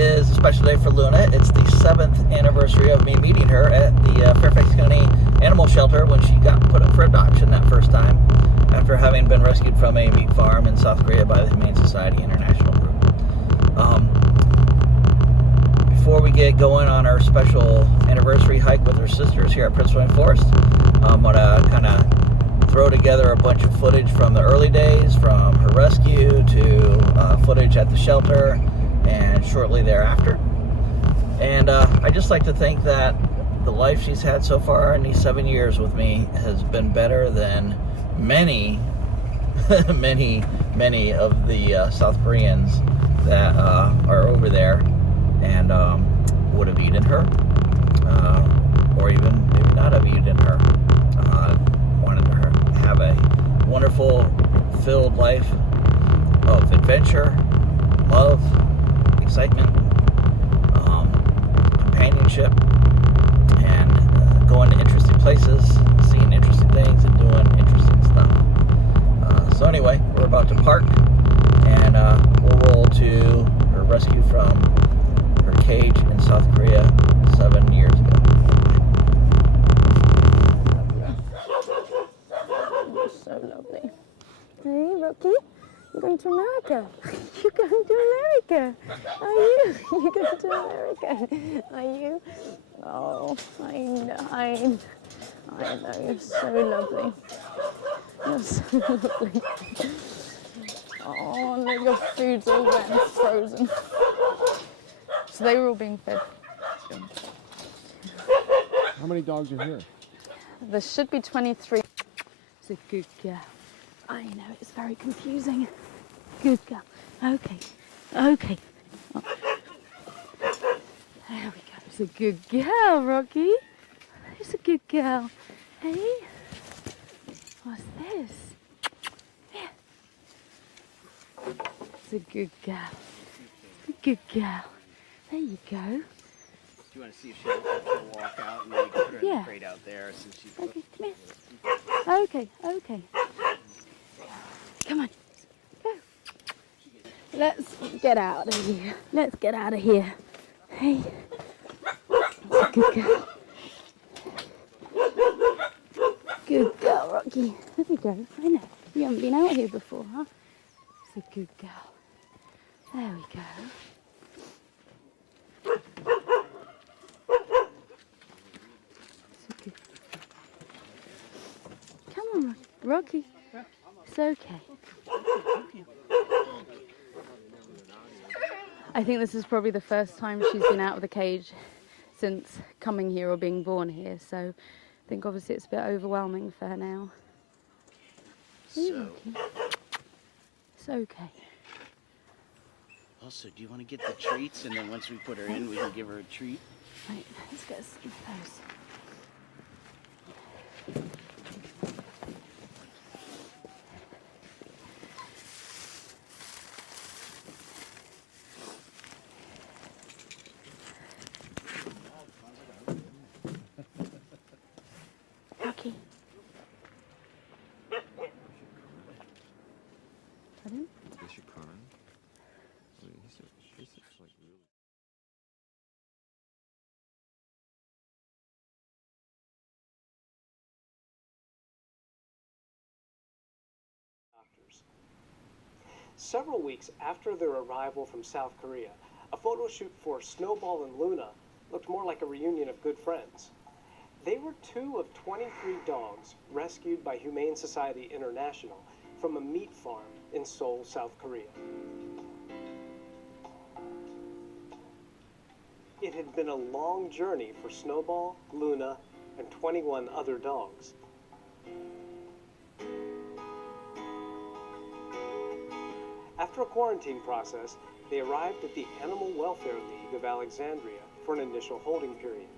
is a special day for Luna. It's the 7th anniversary of me meeting her at the Fairfax County Animal Shelter when she got put up for adoption that first time, after having been rescued from a meat farm in South Korea by the Humane Society International Group. Before we get going on our special anniversary hike with her sisters here at Prince William Forest, I'm going to kind of throw together a bunch of footage from the early days, from her rescue to footage at the shelter and shortly thereafter. And I just like to think that the life she's had so far in these 7 years with me has been better than many many of the South Koreans that are over there and would have eaten her, or even maybe not have eaten her. Wanted her to have a wonderful, filled life of adventure, love, excitement, companionship, and going to interesting places, seeing interesting things, and doing interesting stuff. So anyway, we're about to park, and we'll roll to her rescue from her cage in South Korea 7 years ago. So lovely. Hey, Rocky, you're going to America. You're going to America. Are you? You're going to America. Are you? Oh, I know. You're so lovely. You're so lovely. Oh, look, your food's all wet and frozen. So they were all being fed. How many dogs are here? There should be 23. It's a good girl. I know, it's very confusing. Good girl. Okay. Oh. There we go. It's a good girl, Rocky. It's a good girl. Hey? What's this? Here. It's a good girl. A good girl. There you go. Do you want to see if she'll walk out and then you can put her in the crate out there since she's... Okay, come here. Okay. Come on. Go. Let's get out of here. Hey. That's a good girl. Good girl, Rocky. There we go. I know. You haven't been out here before, huh? It's a good girl. There we go. It's a good... Come on, Rocky. It's okay. I think this is probably the first time she's been out of the cage since coming here or being born here, so I think obviously it's a bit overwhelming for her now. So... It's okay. Also, do you want to get the treats, and then once we put her in, we can give her a treat? Right, let's get some of those. Rocky. Pardon? Is she crying? I mean, he's like really... Several weeks after their arrival from South Korea, a photo shoot for Snowball and Luna looked more like a reunion of good friends. They were 2 of 23 dogs rescued by Humane Society International from a meat farm in Seoul, South Korea. It had been a long journey for Snowball, Luna, and 21 other dogs. After a quarantine process, they arrived at the Animal Welfare League of Alexandria for an initial holding period.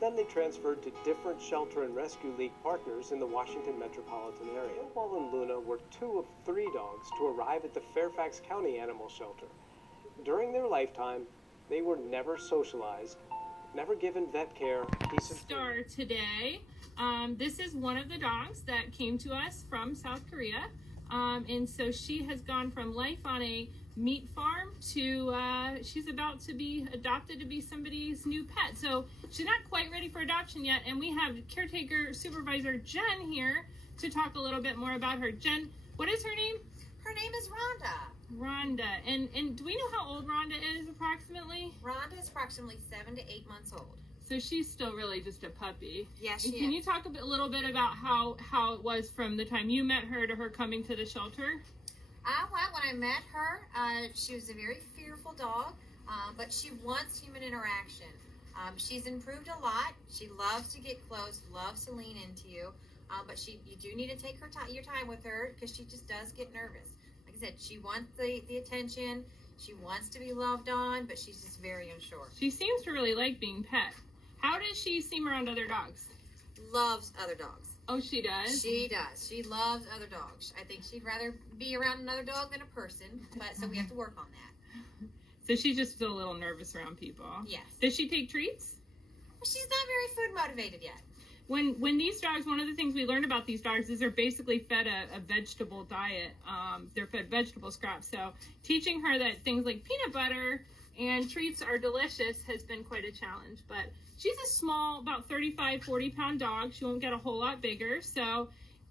Then they transferred to different shelter and rescue league partners in the Washington metropolitan area. Snowball and Luna were 2 of 3 dogs to arrive at the Fairfax County Animal Shelter. During their lifetime, they were never socialized, never given vet care, decent Star today. This is one of the dogs that came to us from South Korea. And so she has gone from life on a meat farm to she's about to be adopted to be somebody's new pet. So she's not quite ready for adoption yet, and we have caretaker supervisor Jen here to talk a little bit more about her. Jen, what is her name? Her name is Rhonda. Rhonda. And do we know how old Rhonda is approximately? Rhonda is approximately 7 to 8 months old. So she's still really just a puppy. Yes, and she can is. you talk a little bit about how it was from the time you met her to her coming to the shelter? Well, when I met her, she was a very fearful dog, but she wants human interaction. She's improved a lot. She loves to get close, loves to lean into you, but you do need to take your time with her because she just does get nervous. Like I said, she wants the attention. She wants to be loved on, but she's just very unsure. She seems to really like being pet. How does she seem around other dogs? Loves other dogs. Oh, she does? She does. She loves other dogs. I think she'd rather be around another dog than a person, but so we have to work on that. So she's just a little nervous around people. Yes. Does she take treats? She's not very food motivated yet. When these dogs, one of the things we learned about these dogs is they're basically fed a vegetable diet. They're fed vegetable scraps. So teaching her that things like peanut butter and treats are delicious has been quite a challenge. But she's a small, about 35, 40-pound dog. She won't get a whole lot bigger. So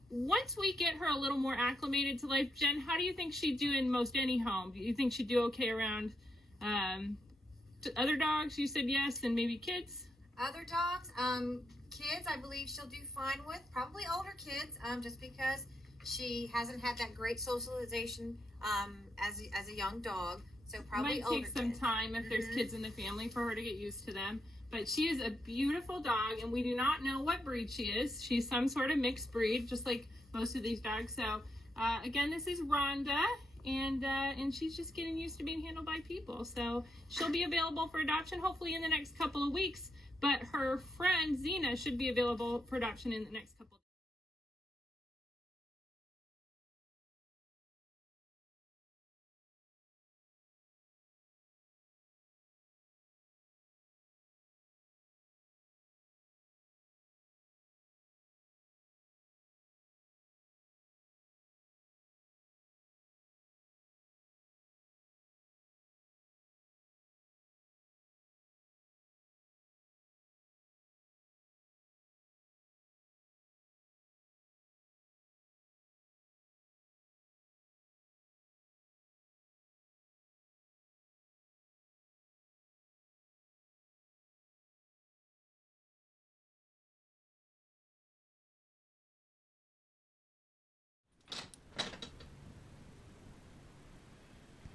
once we get her a little more acclimated to life, Jen, how do you think she'd do in most any home? Do you think she'd do okay around other dogs? You said yes, and maybe kids? Other dogs, kids, I believe she'll do fine with. Probably older kids, just because she hasn't had that great socialization as a young dog. So probably Might older take some kids. time if there's kids in the family for her to get used to them. But she is a beautiful dog, and we do not know what breed she is. She's some sort of mixed breed, just like most of these dogs. So again, this is Rhonda, and she's just getting used to being handled by people. So she'll be available for adoption hopefully in the next couple of weeks. But her friend Zena should be available for adoption in the next couple of weeks.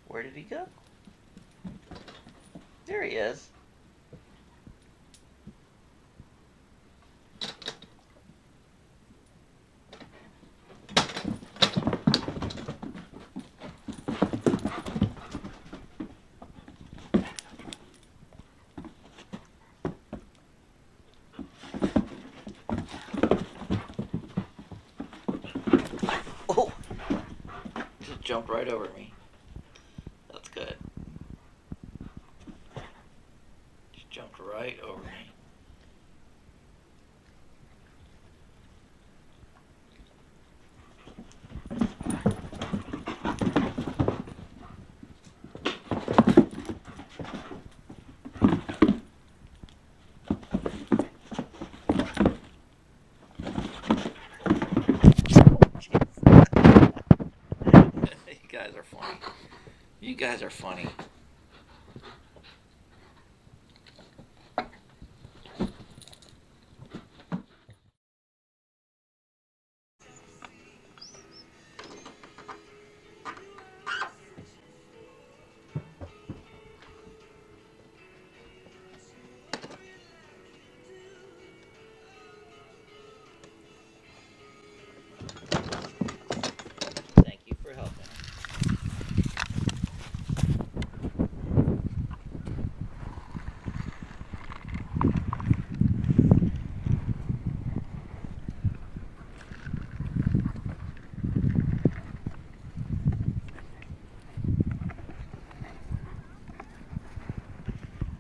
Where did he go? There he is. Oh! Just jumped right over me. That's good. Just jumped right over me. You guys are funny. You guys are funny. Thank you for helping.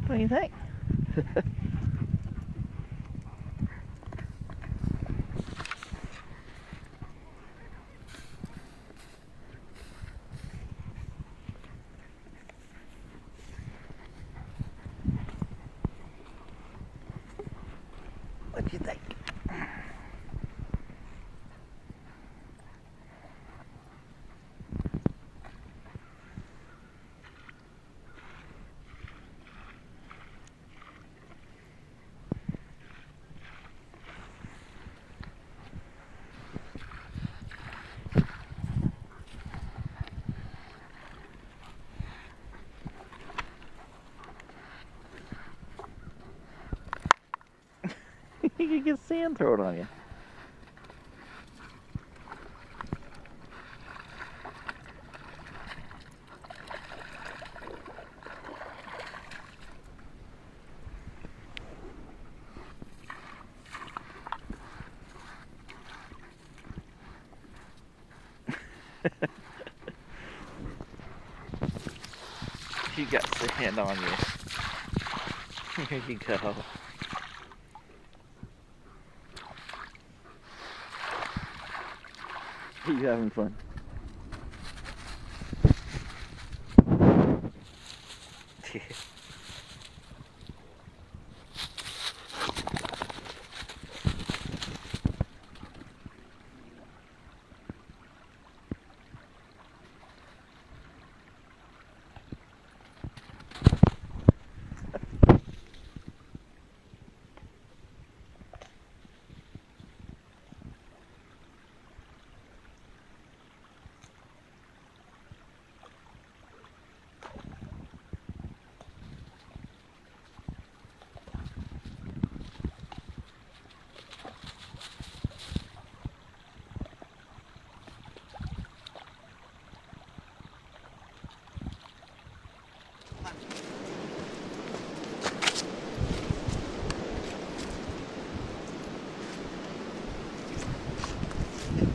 What do you think? What do you think? You could get sand thrown on you. You got sand on you. Here you go. Are you having fun?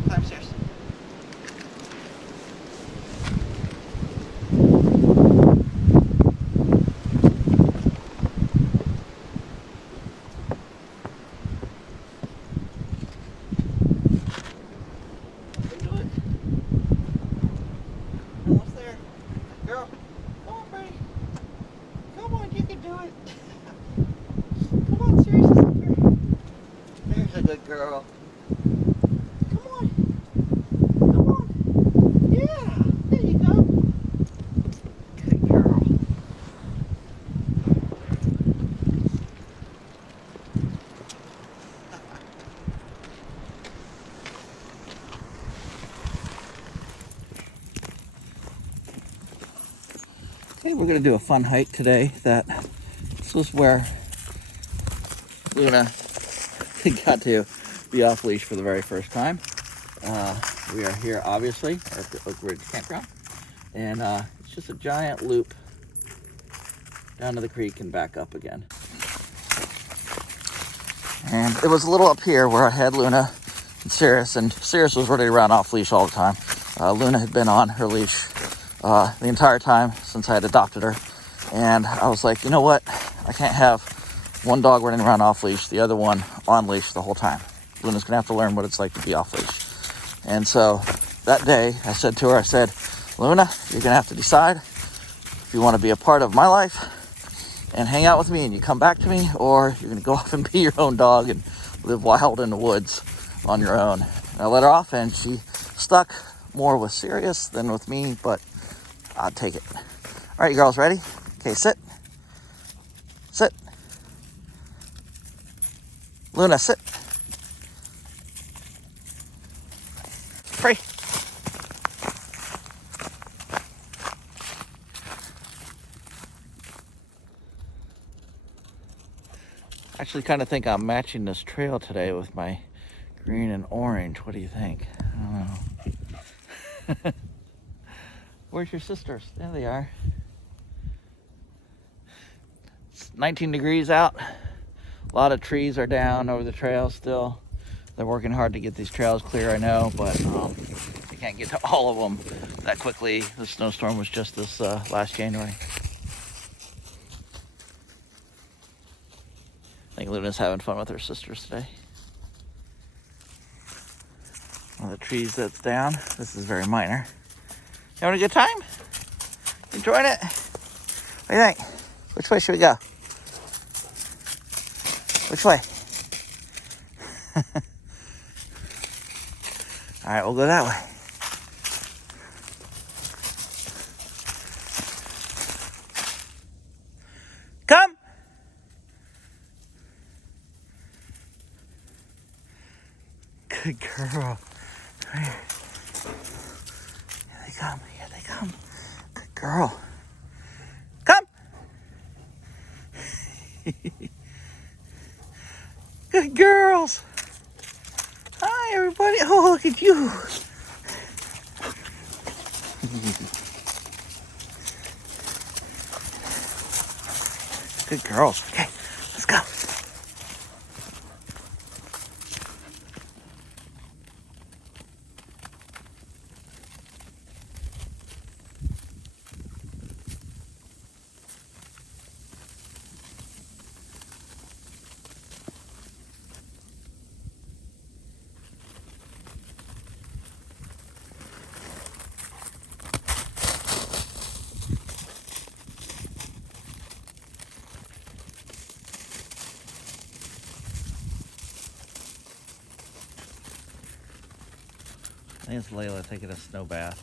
Climb stairs. Do it. Almost there. Girl, come on, buddy. Come on, you can do it. Come on, seriously. There's a good girl. Come on. Come on. Yeah, there you go. Good girl. Okay, we're gonna do a fun hike today. This was where Luna got to be off leash for the very first time. We are here obviously at the Oak Ridge Campground, and it's just a giant loop down to the creek and back up again. And it was a little up here where I had Luna and Sirius was ready to run off leash all the time. Luna had been on her leash the entire time since I had adopted her, and I was like, you know what, I can't have one dog running around off leash, the other one on leash the whole time. Luna's gonna have to learn what it's like to be off leash. And so that day I said to her, Luna, you're gonna have to decide if you want to be a part of my life and hang out with me and you come back to me, or you're gonna go off and be your own dog and live wild in the woods on your own. And I let her off, and she stuck more with Sirius than with me, but I'll take it. All right, you girls ready? Okay, sit. Sit. Luna, sit. Free. I actually kind of think I'm matching this trail today with my green and orange. What do you think? I don't know. Where's your sisters? There they are. It's 19 degrees out. A lot of trees are down over the trail still. They're working hard to get these trails clear, I know, but you can't get to all of them that quickly. The snowstorm was just this last January. I think Luna's having fun with her sisters today. One of the trees that's down. This is very minor. You having a good time? Enjoying it? What do you think? Which way should we go? Which way? All right, we'll go that way. Come. Good girl. Here they come. Here they come. Good girl. Come. Good girls. Hi, everybody. Oh, look at you. Good girls. Okay, let's go. I think it's Layla taking a snow bath.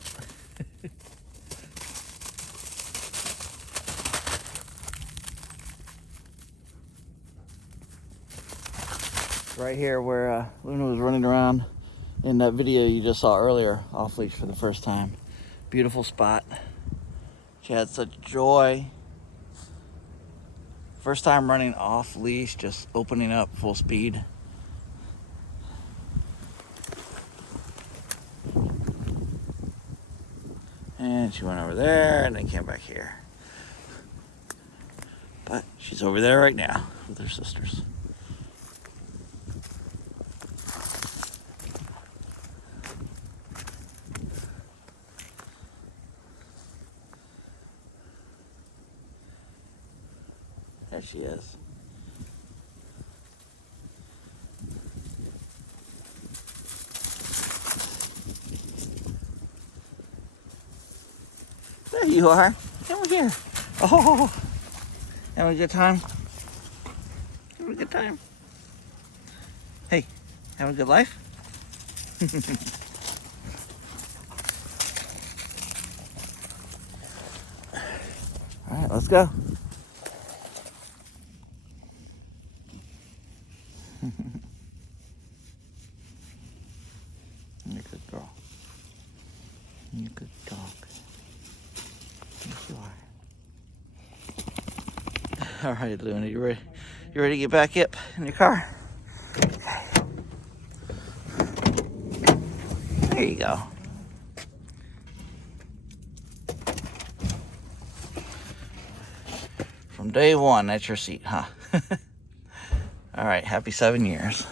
Right here where Luna was running around in that video you just saw earlier, off leash for the first time. Beautiful spot. She had such joy. First time running off leash, just opening up full speed. And she went over there and then came back here. But she's over there right now with her sisters. There she is. There you are. Come here. Oh, having a good time? Having a good time? Hey, having a good life? All right, let's go. You're a good girl. You're a good dog. Yes, you are. All right, Luna, you ready? You ready to get back up in your car? Okay. There you go. From day one, that's your seat, huh? All right, happy 7 years.